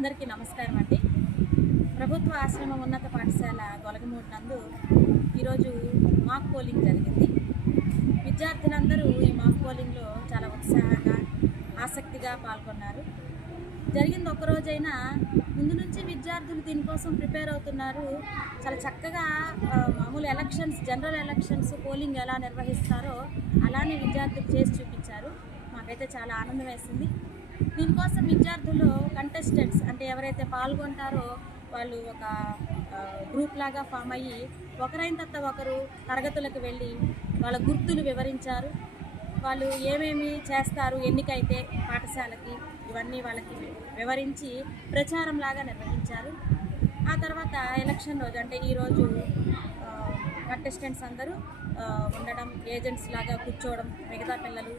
అందరికీ నమస్కారం అండి. ప్రభుత్వ ఆశ్రమ ఉన్నత పాఠశాల గొలగమూడి నందు ఈరోజు మాక్ పోలింగ్ జరిగింది. విద్యార్థులందరూ ఈ మాక్ పోలింగ్లో చాలా ఉత్సాహంగా ఆసక్తిగా పాల్గొన్నారు. జరిగింది ఒక్కరోజైనా ముందు నుంచి విద్యార్థులు దీనికోసం ప్రిపేర్ అవుతున్నారు. చాలా చక్కగా మామూలు ఎలక్షన్స్, జనరల్ ఎలక్షన్స్ పోలింగ్ ఎలా నిర్వహిస్తారో అలానే విద్యార్థులు చేసి చూపించారు. మాకైతే చాలా ఆనందం వేసింది. దీనికోసం విద్యార్థులు కంటెస్టెంట్స్ అంటే ఎవరైతే పాల్గొంటారో వాళ్ళు ఒక గ్రూప్ లాగా ఫామ్ అయ్యి ఒకరైన తర్వాత ఒకరు తరగతులకు వెళ్ళి వాళ్ళ గుర్తులు వివరించారు. వాళ్ళు ఏమేమి చేస్తారు ఎన్నికైతే పాఠశాలకి, ఇవన్నీ వాళ్ళకి వివరించి ప్రచారం లాగా నిర్వహించారు. ఆ తర్వాత ఎలక్షన్ రోజు అంటే ఈరోజు కంటెస్టెంట్స్ అందరూ ఉండడం, ఏజెంట్స్ లాగా కూర్చోవడం, మిగతా పిల్లలు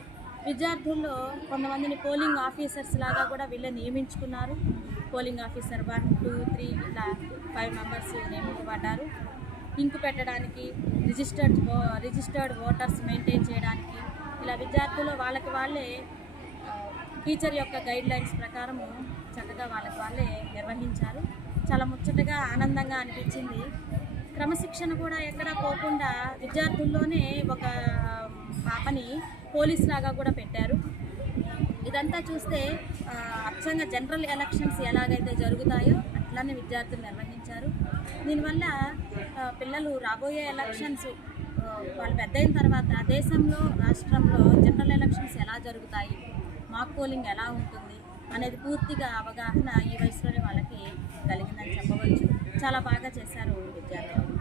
విద్యార్థుల్లో కొంతమందిని పోలింగ్ ఆఫీసర్స్ లాగా కూడా వీళ్ళని నియమించుకున్నారు. పోలింగ్ ఆఫీసర్ 1, 2, 3 ఇట్లా 5 మెంబర్స్ నియమించబడ్డారు. ఇంకు పెట్టడానికి, రిజిస్టర్డ్ ఓటర్స్ మెయింటైన్ చేయడానికి ఇలా విద్యార్థులు వాళ్ళకి వాళ్ళే టీచర్ యొక్క గైడ్లైన్స్ ప్రకారము చక్కగా వాళ్ళకి వాళ్ళే నిర్వహించారు. చాలా ముచ్చటగా ఆనందంగా అనిపించింది. క్రమశిక్షణ కూడా ఎక్కడా పోకుండా విద్యార్థుల్లోనే ఒక పాపని పోలీస్ లాగా కూడా పెట్టారు. ఇదంతా చూస్తే అచ్చంగా జనరల్ ఎలక్షన్స్ ఎలాగైతే జరుగుతాయో అట్లానే విద్యార్థులు నిర్వహించారు. దీనివల్ల పిల్లలు రాబోయే ఎలక్షన్స్ వాళ్ళు పెద్ద అయిన తర్వాత దేశంలో, రాష్ట్రంలో జనరల్ ఎలక్షన్స్ ఎలా జరుగుతాయి, మాక్ పోలింగ్ ఎలా ఉంటుంది అనేది పూర్తిగా అవగాహన ఈ వయసులోనే వాళ్ళకి కలిగిందని చెప్పవచ్చు. చాలా బాగా చేశారు విద్యార్థులు.